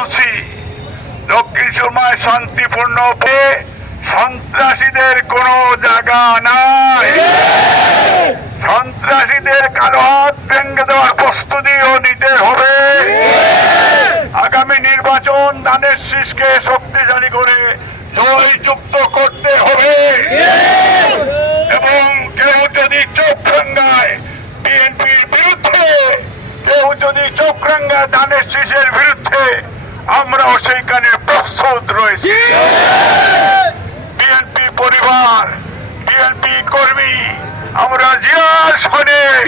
বলছি দক্ষিণ সুরমায় শান্তিপূর্ণ সন্ত্রাসীদের কোনো জায়গা নাই। সন্ত্রাসীদের কালো হাত ভেঙে দেওয়ার প্রস্তুতিও নিতে হবে। আগামী নির্বাচন ধানের শীষকে শক্তিশালী করে জয়যুক্ত করতে হবে। এবং কেউ যদি চোখ রাঙ্গায় বিএনপির বিরুদ্ধে, কেউ যদি চোখ রাঙ্গায় ধানের শীষের বিরুদ্ধে আমরাও সেইখানে প্রস্তুত রয়েছি। বিএনপি পরিবার, বিএনপি কর্মী, আমরা জিয়ার সৈনিক,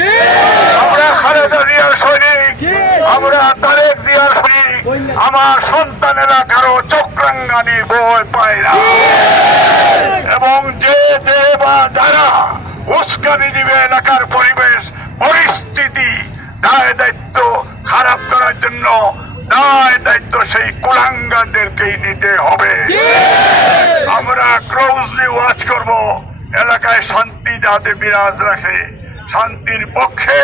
আমরা খালেদা জিয়ার সৈনিক, আমরা তারেক জিয়ার সৈনিক, আমার সন্তানেরা কারও চক্রাঙ্গানি বই পায় না। এবং যে যে বা যারা উস্কানি দিবে এলাকার পরিবেশ, পরিস্থিতি, দায় দায়িত্ব খারাপ করার জন্য দায় দায়িত্ব সেই কুলাঙ্গারদেরকেই নিতে হবে। আমরা ক্লোজলি ওয়াচ করব। এলাকায় শান্তি যাতে বিরাজ রাখে। শান্তির পক্ষে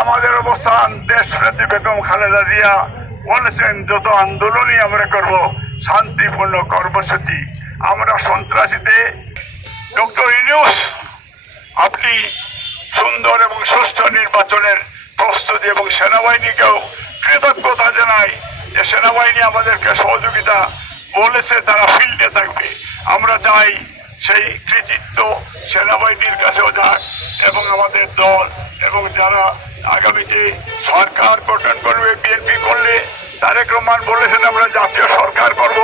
আমাদের অবস্থান। দেশ বেগম খালেদা জিয়া বলেছেন যত আন্দোলনই আমরা করব শান্তিপূর্ণ কর্মসূচি। আমরা সন্ত্রাসীতে। ডক্টর ইনুস আপনি সুন্দর এবং সুষ্ঠু নির্বাচনের প্রস্তুতি এবং সেনাবাহিনীকেও কৃতজ্ঞতা জানাই যে সেনাবাহিনী আমাদেরকে সহযোগিতা বলেছে, তারা ফিল্ডে থাকবে। আমরা চাই সেই কৃতিত্ব সেনাবাহিনীর কাছেও যাক এবং আমাদের দল এবং যারা আগামীতে সরকার গঠন করবে বিএনপি করলে, তারেক রহমান বলেছেন, আমরা জাতীয় সরকার করব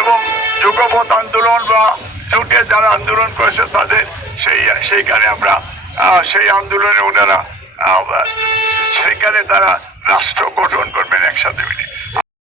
এবং যুগপথ আন্দোলন বা জোটে যারা আন্দোলন করেছে, তাদের সেই, সেইখানে আমরা সেই আন্দোলনে ওনারা সেইখানে তারা রাষ্ট্র গঠন করবেন একসাথে মিলে।